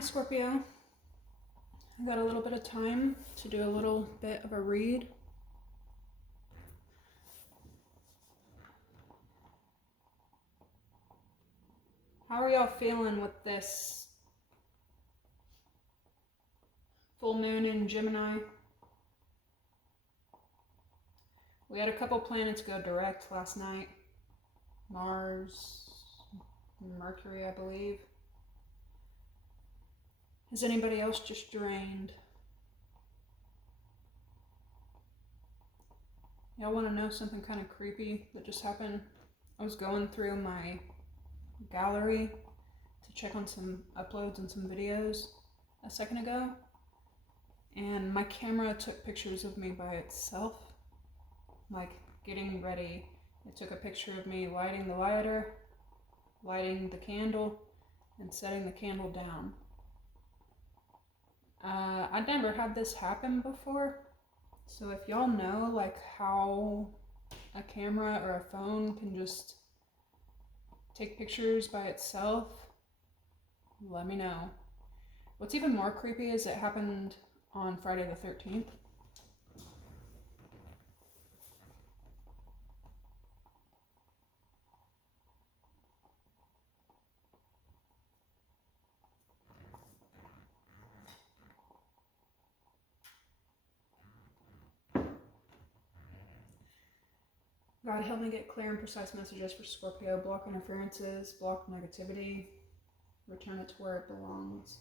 Hi Scorpio, I got a little bit of time to do a little bit of a read. How are y'all feeling with this full moon in Gemini? We had a couple planets go direct last night. Mars, Mercury, I believe. Is anybody else just drained? Y'all want to know something kind of creepy that just happened? I was going through my gallery to check on some uploads and some videos a second ago, and my camera took pictures of me by itself, like getting ready. It took a picture of me lighting the lighter, lighting the candle, and setting the candle down. I'd never had this happen before, so if y'all know like how a camera or a phone can just take pictures by itself, let me know. What's even more creepy is it happened on Friday the 13th. God, help me get clear and precise messages for Scorpio. Block interferences, block negativity, return it to where it belongs.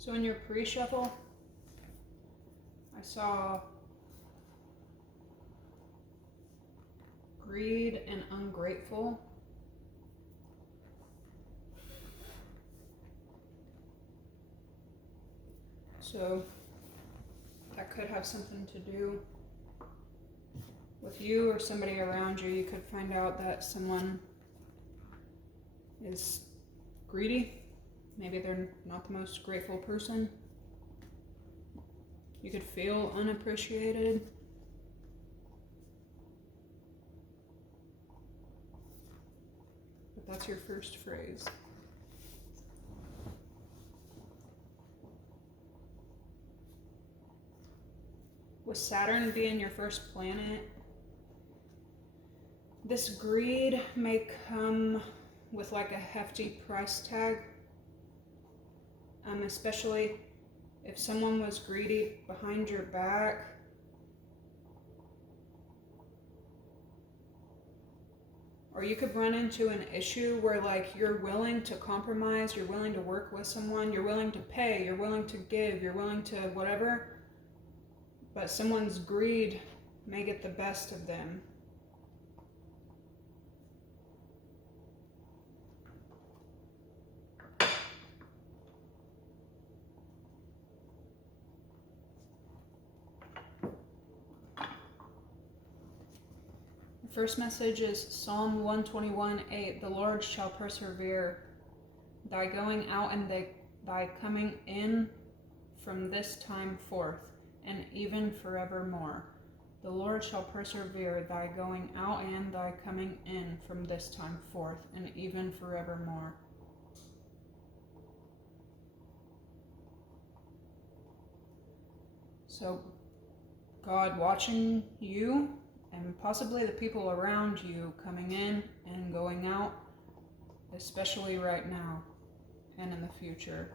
So in your pre-shuffle, I saw greed and ungrateful. So that could have something to do with you or somebody around you. You could find out that someone is greedy. Maybe they're not the most grateful person. You could feel unappreciated. But that's your first phrase. With Saturn being your first planet, this greed may come with like a hefty price tag, especially if someone was greedy behind your back. Or you could run into an issue where like you're willing to compromise, you're willing to work with someone, you're willing to pay, you're willing to give, you're willing to whatever, but someone's greed may get the best of them. The first message is Psalm 121:8. The Lord shall persevere thy going out and thy coming in from this time forth, and even forevermore. The Lord shall persevere thy going out and thy coming in from this time forth, and even forevermore. So, God watching you, and possibly the people around you coming in and going out, especially right now and in the future.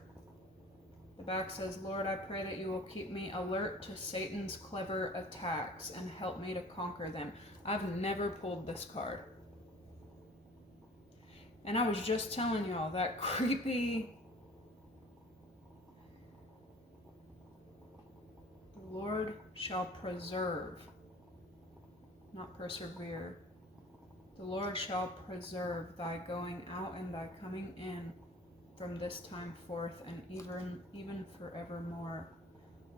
The back says, Lord, I pray that you will keep me alert to Satan's clever attacks and help me to conquer them. I've never pulled this card. And I was just telling y'all that creepy, the Lord shall preserve, not persevere. The Lord shall preserve thy going out and thy coming in from this time forth, and even forevermore.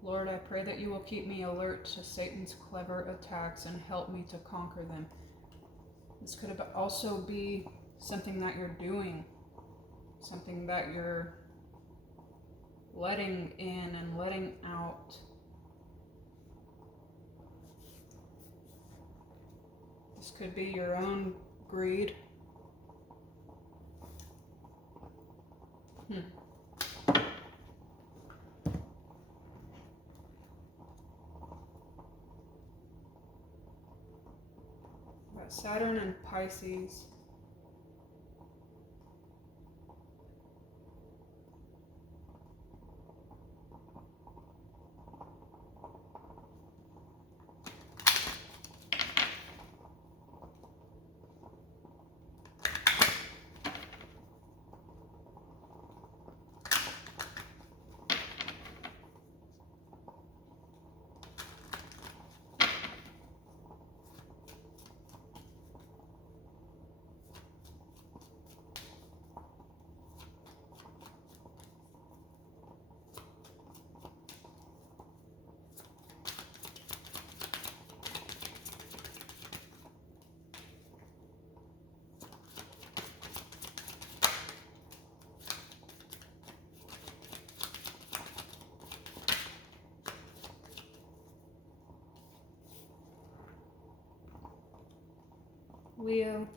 Lord, I pray that you will keep me alert to Satan's clever attacks and help me to conquer them. This could also be something that you're doing, something that you're letting in and letting out. This could be your own greed. Got Saturn and Pisces. Leo.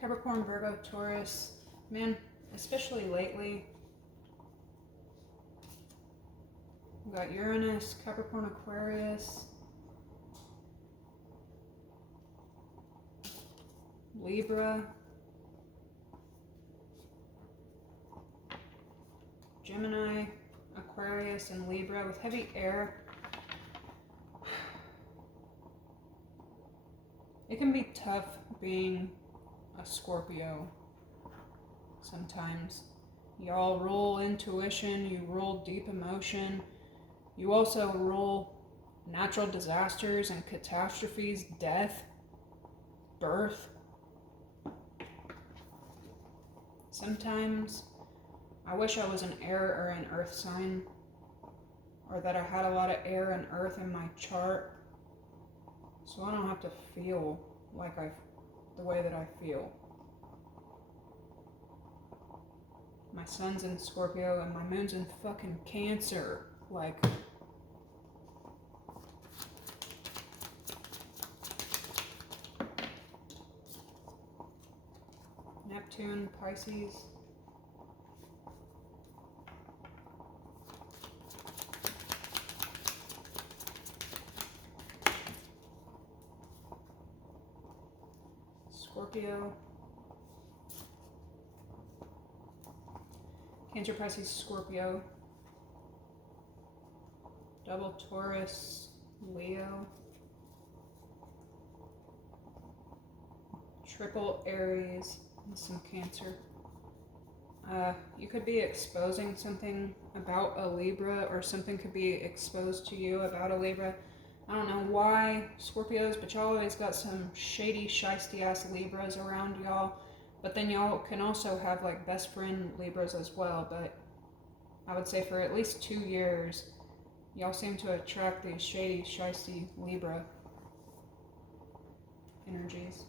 Capricorn, Virgo, Taurus. Man, especially lately. We got Uranus, Capricorn, Aquarius. Libra. Gemini, Aquarius, and Libra with heavy air. It can be tough being a Scorpio sometimes. Y'all rule intuition, you rule deep emotion. You also rule natural disasters and catastrophes, death, birth. Sometimes I wish I was an air or an earth sign, or that I had a lot of air and earth in my chart, so I don't have to feel like the way that I feel. My sun's in Scorpio and my moon's in fucking Cancer. Like, Neptune, Pisces. Scorpio, Cancer, Pisces, Scorpio, double Taurus, Leo, triple Aries, and some Cancer. You could be exposing something about a Libra, or something could be exposed to you about a Libra. I don't know why, Scorpios, but y'all always got some shady, shisty ass Libras around y'all. But then y'all can also have like best friend Libras as well. But I would say for at least 2 years, y'all seem to attract these shady, shisty Libra energies.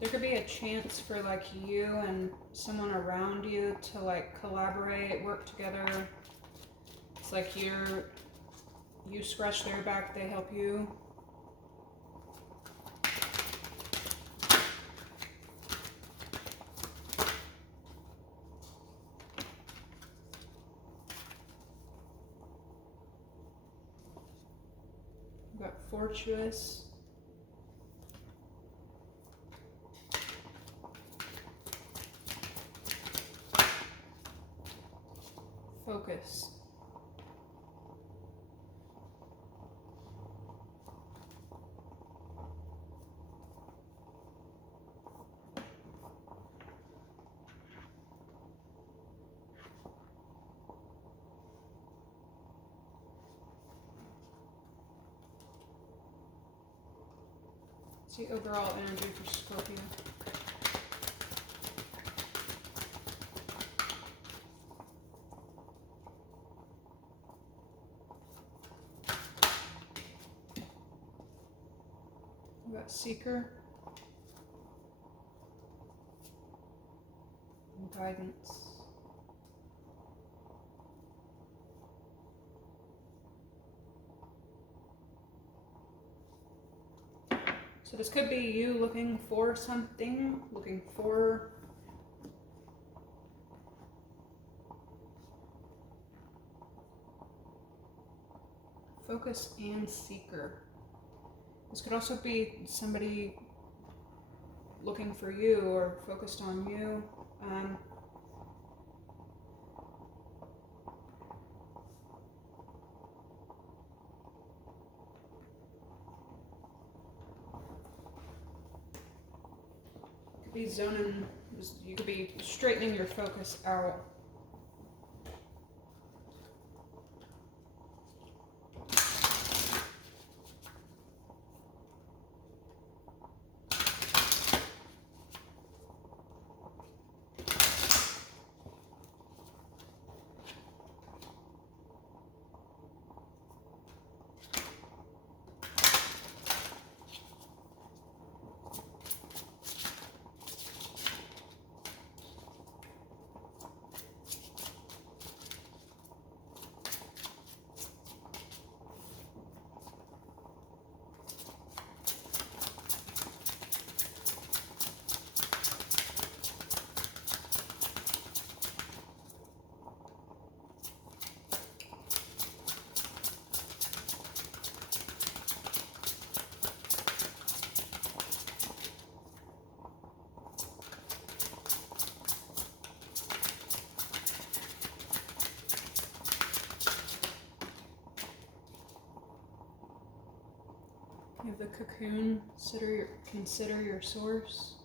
There could be a chance for like you and someone around you to like collaborate, work together. It's like you scratch their back, they help you. We've got fortuitous. Focus. See overall energy for Scorpio. We got Seeker and Guidance. So this could be you looking for something, looking for Focus and Seeker. This could also be somebody looking for you or focused on you. Be zoning, you could be straightening your focus out. You have the cocoon, consider your source.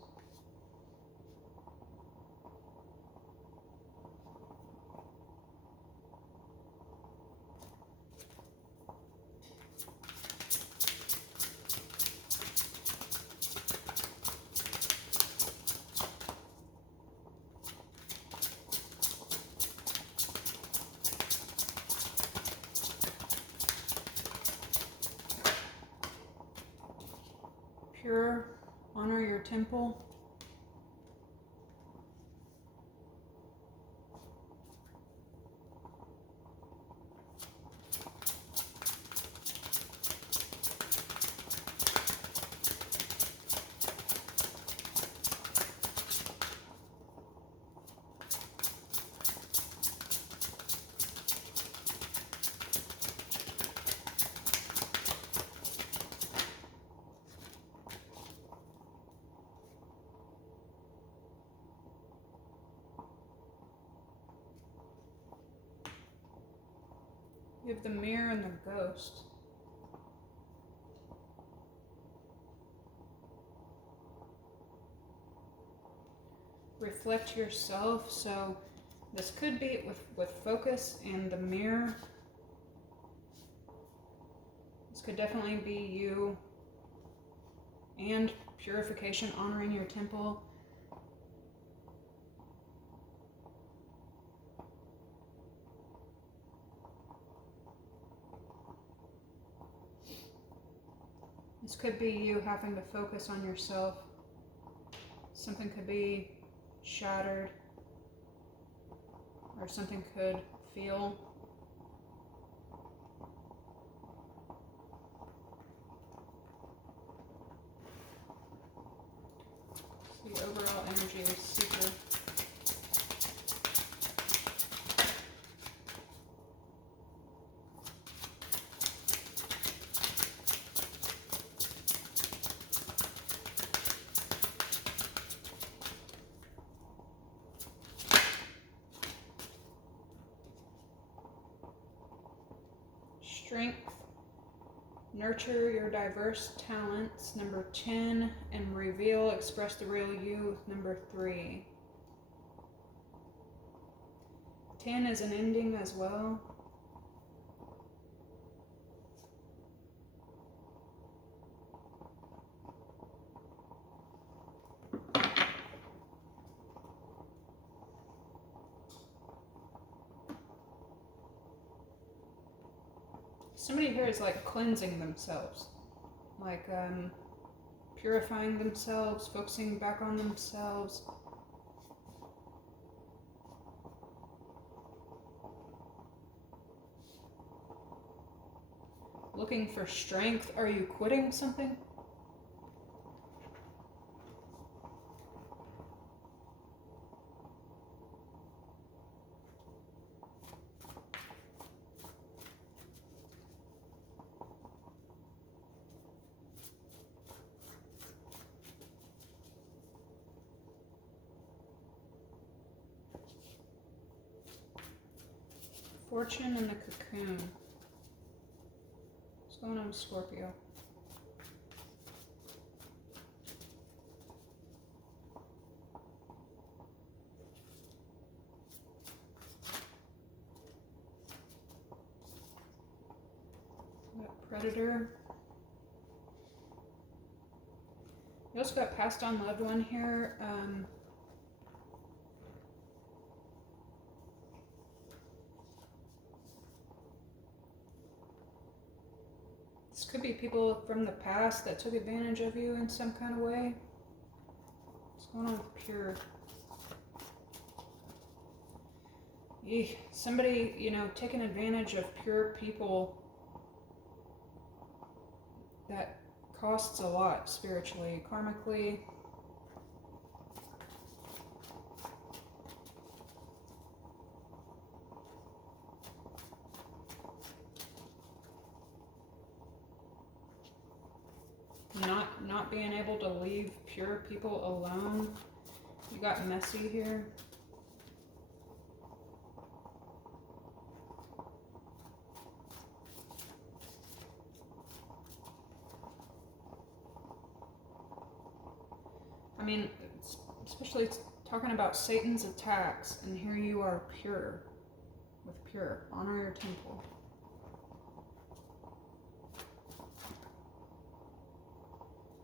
Pure, honor your temple. You have the mirror and the ghost. Reflect yourself. So this could be with focus and the mirror. This could definitely be you and purification, honoring your temple. This could be you having to focus on yourself. Something could be shattered, or something could feel. The overall energy is super. Strength. Nurture your diverse talents, number 10, and reveal, express the real you with number 3. 10 is an ending as well. Somebody here is like cleansing themselves, like purifying themselves, focusing back on themselves. Looking for strength. Are you quitting something? Fortune in the cocoon. What's going on with Scorpio? We got Predator. We also got passed on loved one here. This could be people from the past that took advantage of you in some kind of way. What's going on with Pure? Somebody, you know, taking advantage of pure people. That costs a lot spiritually, karmically. Not being able to leave pure people alone. You got messy here. I mean, especially talking about Satan's attacks, and here you are pure. With pure. Honor your temple.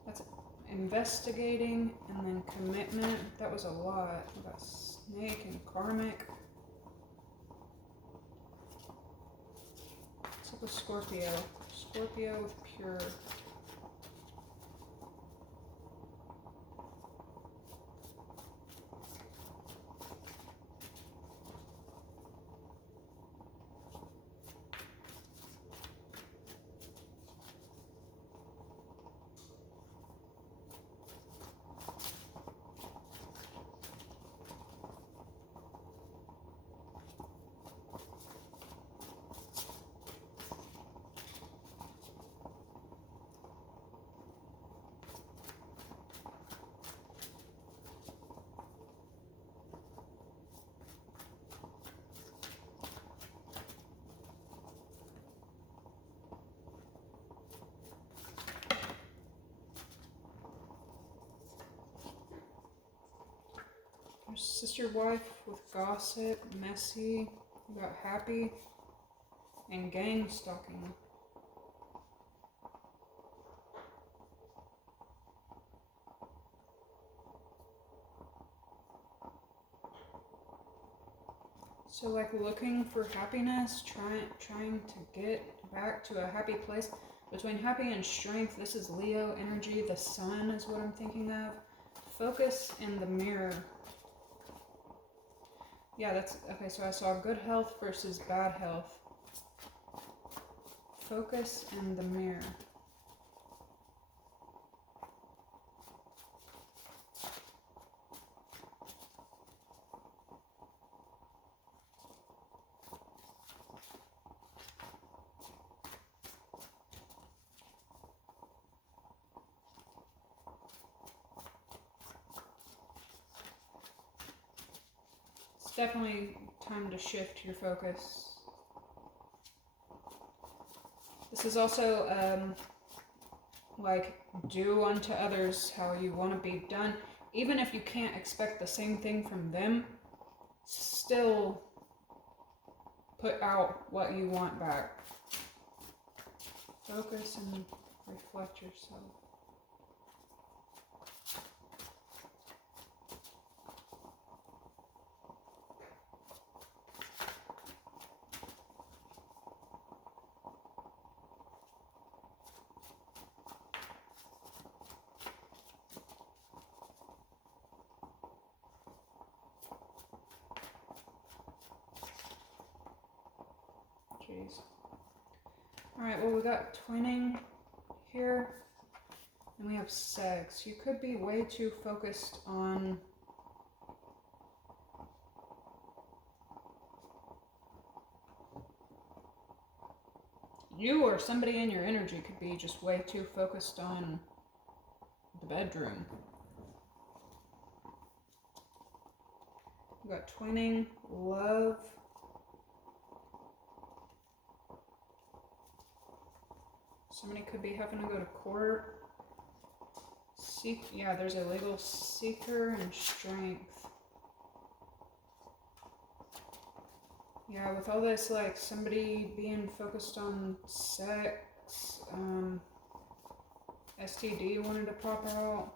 That's investigating, and then commitment. That was a lot. We got snake and karmic. What's up with Scorpio? Scorpio with pure. Sister wife with gossip, messy. You got happy, and gang stalking. So like looking for happiness, trying to get back to a happy place. Between happy and strength, this is Leo energy. The sun is what I'm thinking of. Focus in the mirror. Yeah, that's, okay, so I saw good health versus bad health. Focus in the mirror. Definitely time to shift your focus. This is also like, do unto others how you want to be done. Even if you can't expect the same thing from them, still put out what you want back. Focus and reflect yourself. Jeez. Alright, well, we got twinning here, and we have sex. You could be way too focused on you, or somebody in your energy could be just way too focused on the bedroom. We got twinning, love. Somebody could be having to go to court. Yeah, there's a legal seeker and strength. Yeah, with all this, like, somebody being focused on sex, STD wanted to pop out.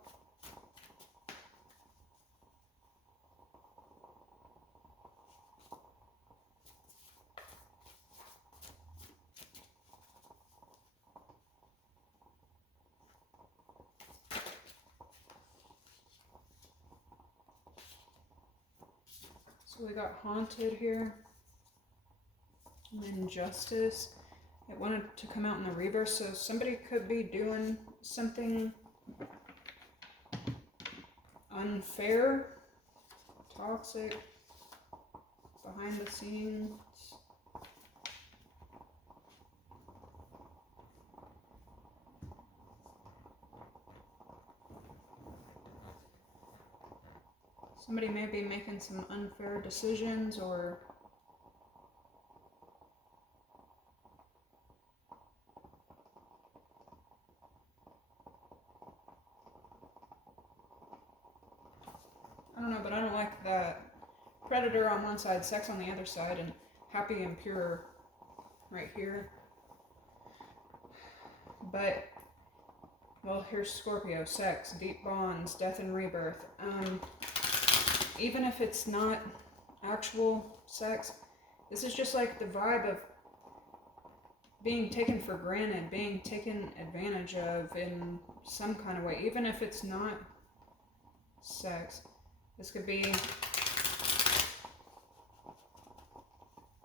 So we got haunted here. And injustice. It wanted to come out in the reverse, so somebody could be doing something unfair, toxic, behind the scenes. Somebody may be making some unfair decisions, or I don't know, but I don't like that. Predator on one side, sex on the other side, and happy and pure right here. But, well, here's Scorpio, sex, deep bonds, death and rebirth. Even if it's not actual sex, this is just like the vibe of being taken for granted, being taken advantage of in some kind of way, even if it's not sex. This could be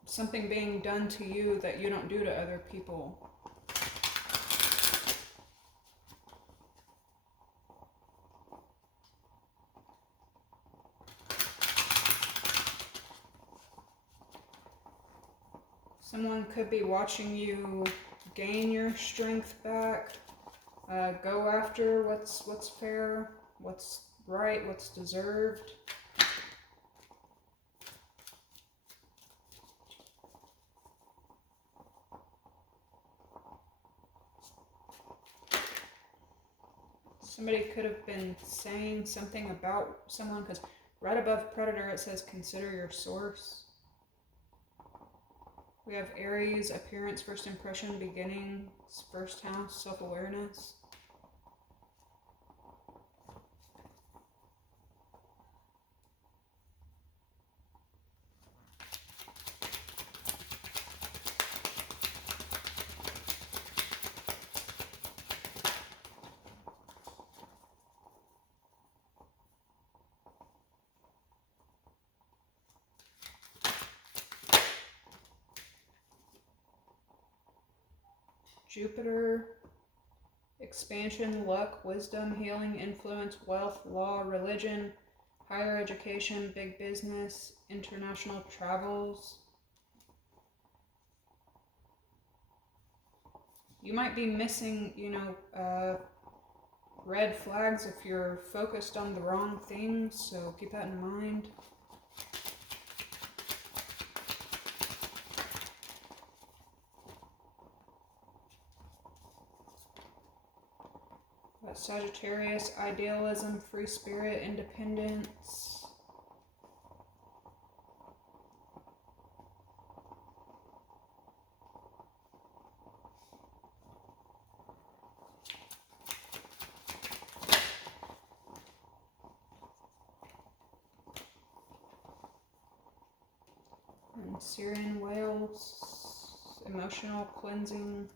something being done to you that you don't do to other people. Someone could be watching you gain your strength back, go after what's fair, what's right, what's deserved. Somebody could have been saying something about someone, because right above Predator it says consider your source. We have Aries, appearance, first impression, beginnings, first house, self-awareness. Jupiter, expansion, luck, wisdom, healing, influence, wealth, law, religion, higher education, big business, international travels. You might be missing, red flags if you're focused on the wrong things, so keep that in mind. Sagittarius, idealism, free spirit, independence. And Syrian whales, emotional cleansing.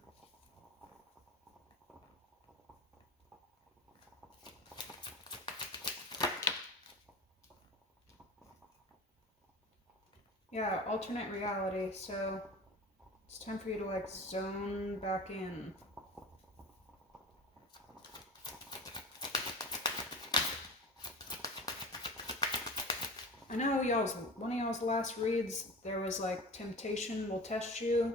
Yeah, alternate reality, so it's time for you to like zone back in. I know one of y'all's last reads, there was like temptation will test you.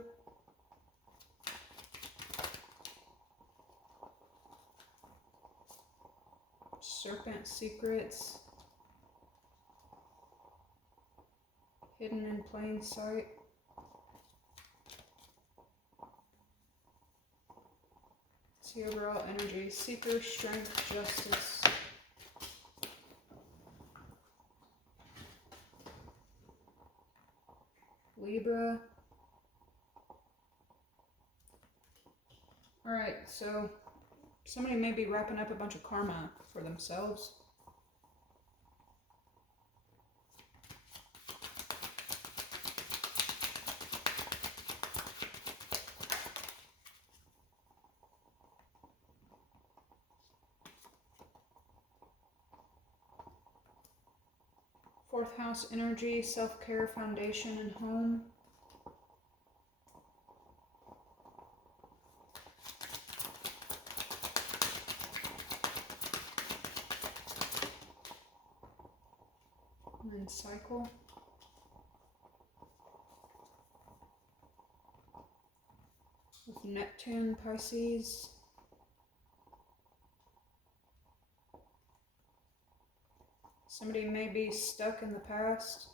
Serpent secrets. Hidden in plain sight. See overall energy. Seeker, strength, justice. Libra. Alright, so somebody may be wrapping up a bunch of karma for themselves. Fourth house energy, self-care, foundation, and home. And then cycle. With Neptune, Pisces. Somebody may be stuck in the past.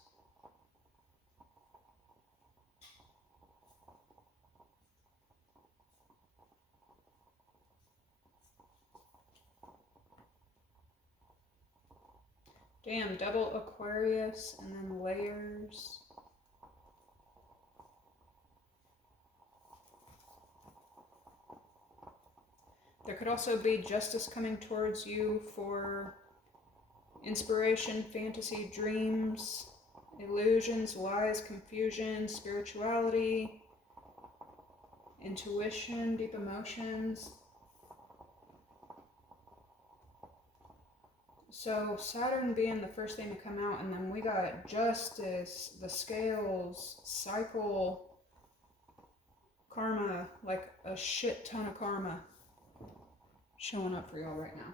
Damn, double Aquarius and then layers. There could also be justice coming towards you for inspiration, fantasy, dreams, illusions, lies, confusion, spirituality, intuition, deep emotions. So Saturn being the first thing to come out, and then we got justice, the scales, cycle, karma, like a shit ton of karma showing up for y'all right now.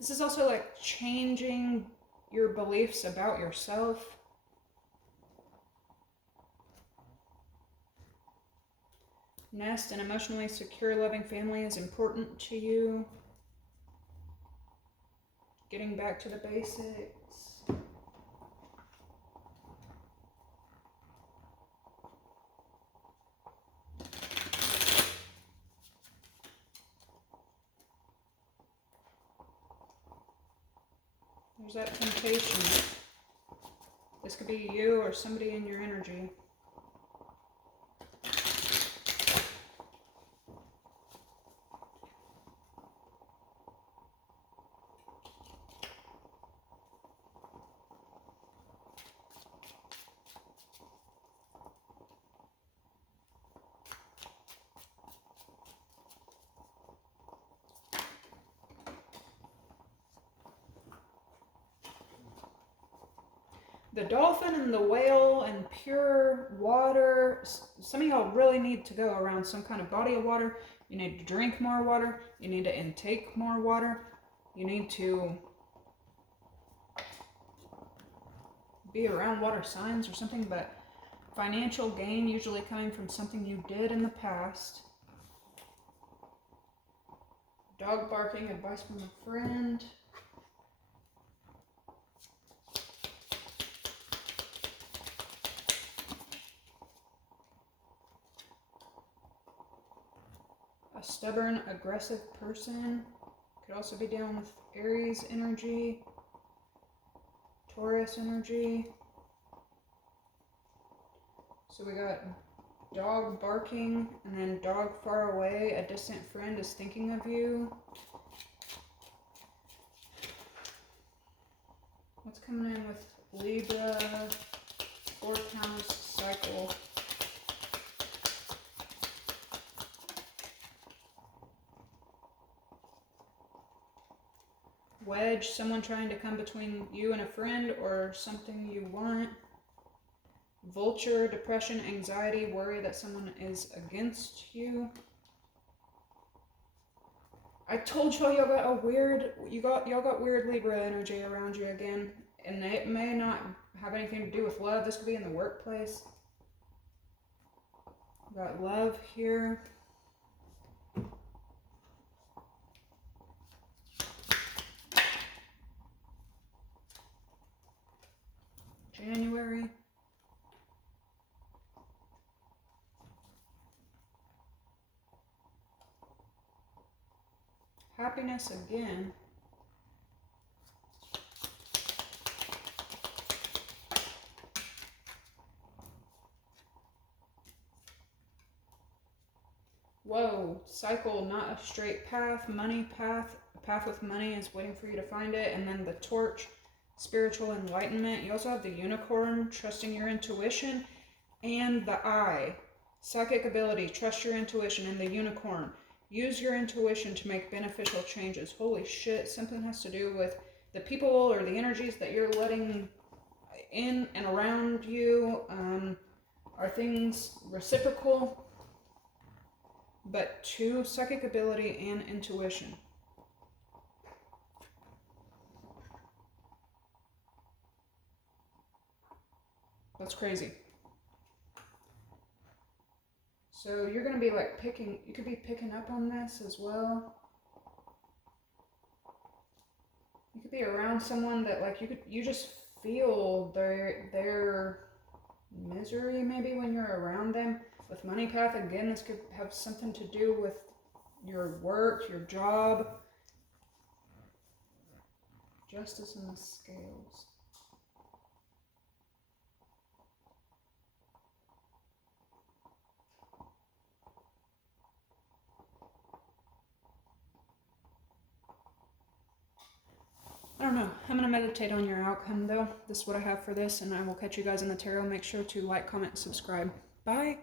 This is also like changing your beliefs about yourself. Nest, an emotionally secure, loving family is important to you. Getting back to the basics. There's that temptation. This could be you or somebody in your energy. the dolphin and the whale and pure water. Some of y'all really need to go around some kind of body of water. You need to drink more water. You need to intake more water. You need to be around water signs or something, but financial gain usually coming from something you did in the past. Dog barking, advice from a friend. A stubborn, aggressive person. Could also be dealing with Aries energy, Taurus energy. So we got dog barking, and then dog far away. A distant friend is thinking of you. What's coming in with Libra, 4th house cycle? Wedge, someone trying to come between you and a friend or something you want. Vulture, depression, anxiety, worry that someone is against you. I told y'all got a weird, y'all got weird Libra energy around you again, and it may not have anything to do with love. This could be in the workplace. Got love here. January. Happiness again. Whoa, cycle, not a straight path, money path. A path with money is waiting for you to find it. And then the torch, spiritual enlightenment. You also have the unicorn, trusting your intuition. And the eye, psychic ability, trust your intuition. And the unicorn, use your intuition to make beneficial changes. Holy shit, something has to do with the people or the energies that you're letting in and around you. Are things reciprocal? But 2, psychic ability and intuition. That's crazy. So you're going to be like you could be picking up on this as well. You could be around someone that like you just feel their misery maybe when you're around them. With money path, again, this could have something to do with your work, your job. Justice in the scales. I don't know. I'm going to meditate on your outcome, though. This is what I have for this, and I will catch you guys in the tarot. Make sure to like, comment, and subscribe. Bye!